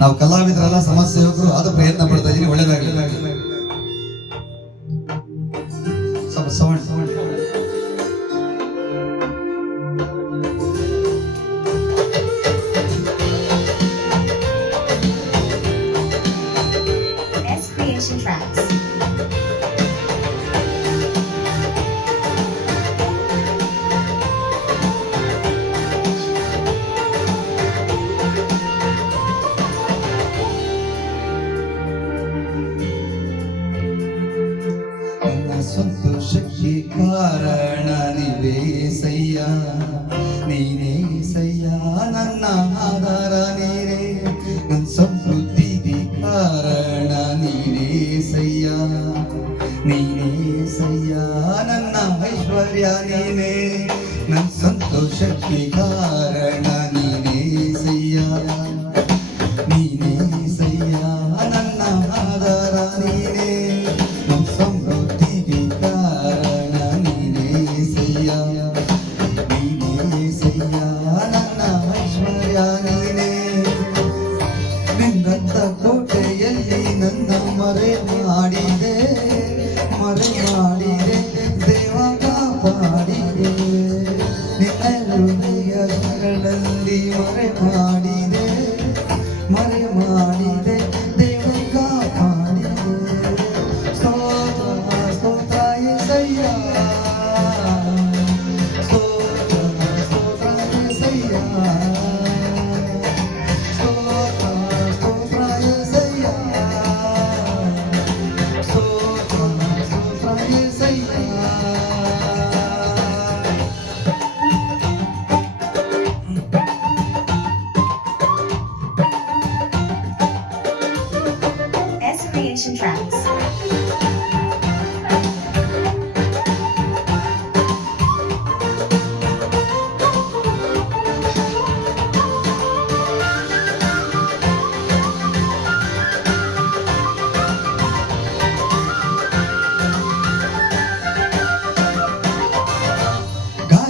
ನಾವು ಕಲಾವಿದರೆಲ್ಲ ಸಮಾಜ ಸೇವಕರು ಅದು ಪ್ರಯತ್ನ ಪಡ್ತಾ ಇದ್ದೀನಿ ಒಳ್ಳೇದಾಗಲಿ. ഹൃദയങ്ങളെന്തി മറമാടിനേ മറമാടി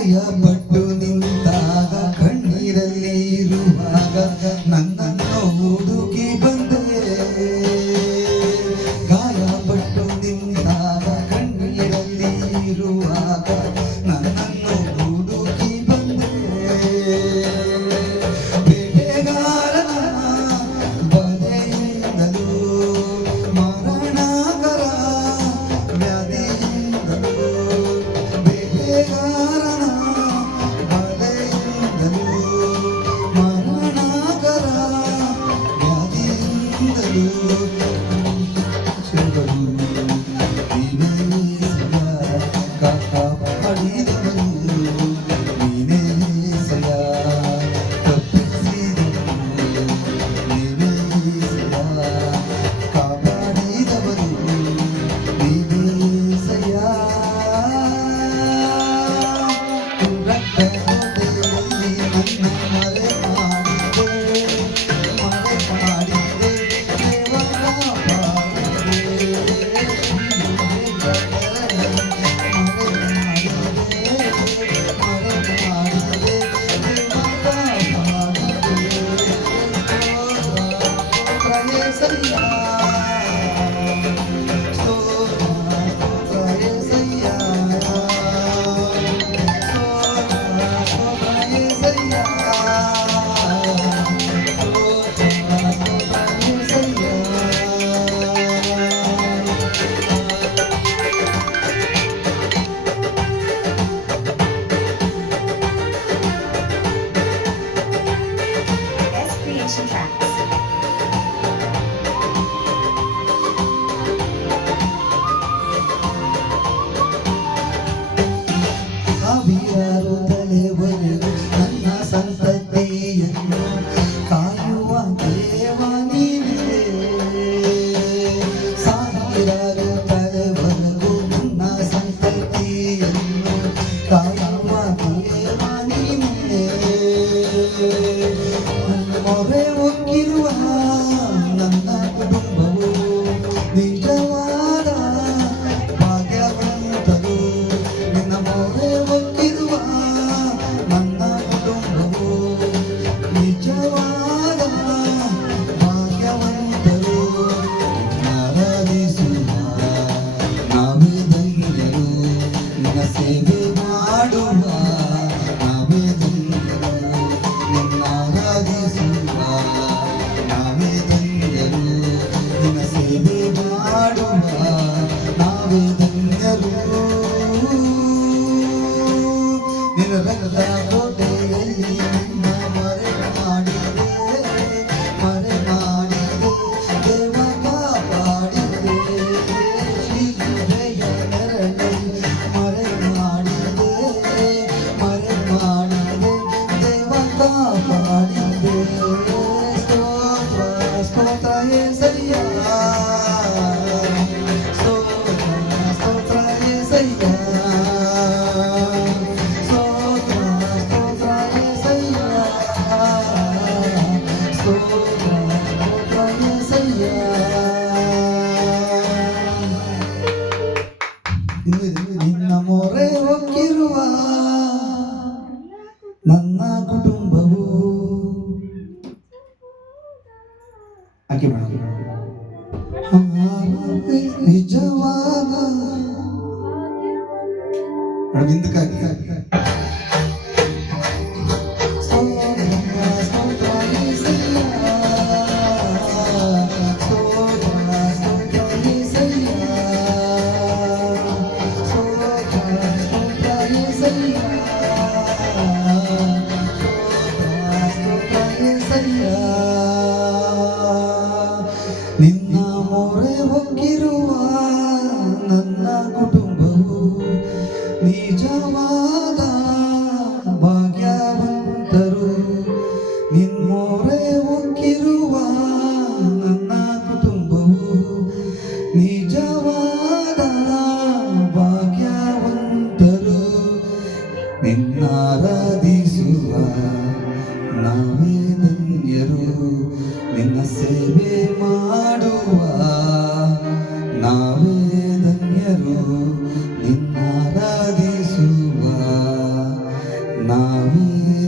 ಸಹಾಯ ಪಟ್ಟು ನಿಂತಾಗ ಕಣ್ಣೀರಲ್ಲಿ ಇರುವಾಗ ನನ್ನನ್ನು ಹುಡುಕಿ ಬಂದೆ. ಗಾಯ ಪಟ್ಟು ನಿಂತಾಗ ಕಣ್ಣೀರಲ್ಲಿ ಇರುವಾಗ ನನ್ನ you. आगे बढ़ो। हमारा जवाना। का गीत Yeah.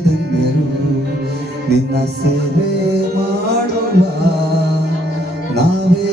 ಧನ್ಯರು ನಿನ್ನ ಸೇವೆ ಮಾಡುವ ನಾವೇ